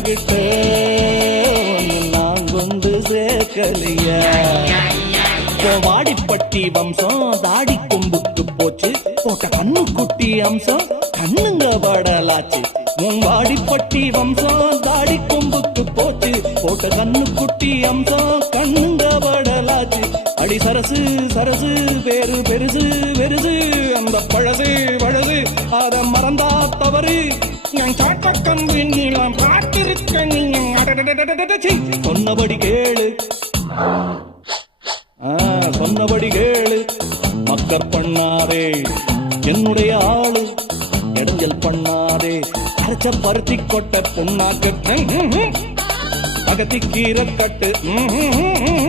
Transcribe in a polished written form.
கிட்ட நான் கொண்டு சேர்க்கலையா வாடிப்பட்டி வம்சம் தாடி கொம்புக்கு போச்சு போட்ட கண்ணு குட்டி அம்சம் கண்ணுங்க படலாச்சு உன் வாடிப்பட்டி வம்சம் தாடி கொம்புக்கு போச்சு போட்ட கண்ணு குட்டி அம்சம் கண்ணுங்க படலாச்சு அடி சரசு சரசு பேரு பெருசு பெருசு அந்த பழசு பழசு அத மறந்தா தவறு என் சாட்டக்கம் நீளம் காத்திருக்க சொன்னபடி கேளு சொன்னபடி கேளு மக்கர் பண்ணாரே என்னுடைய ஆளு இடைஞ்சல் பண்ணாரே அரைச்ச பருத்தி கொட்ட புண்ணாக்கு அகத்தி கீரை கட்டு